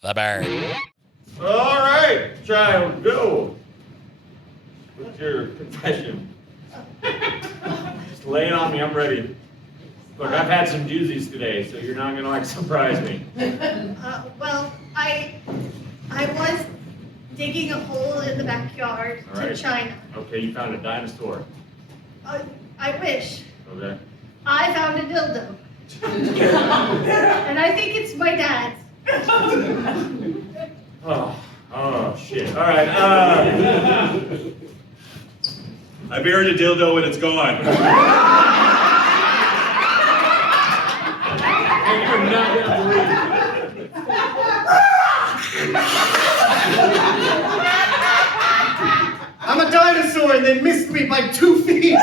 the bird. All right, child, go. What's your confession? Just lay it on me, I'm ready. Look, I've had some doozies today, so you're not gonna surprise me. Well, I was digging a hole in the backyard to China. Okay, you found a dinosaur. I wish. Okay. I found a dildo. And I think it's my dad's. Oh, shit. All right, I buried a dildo and it's gone. You're not gonna believe it. I'm a dinosaur and they missed me by 2 feet.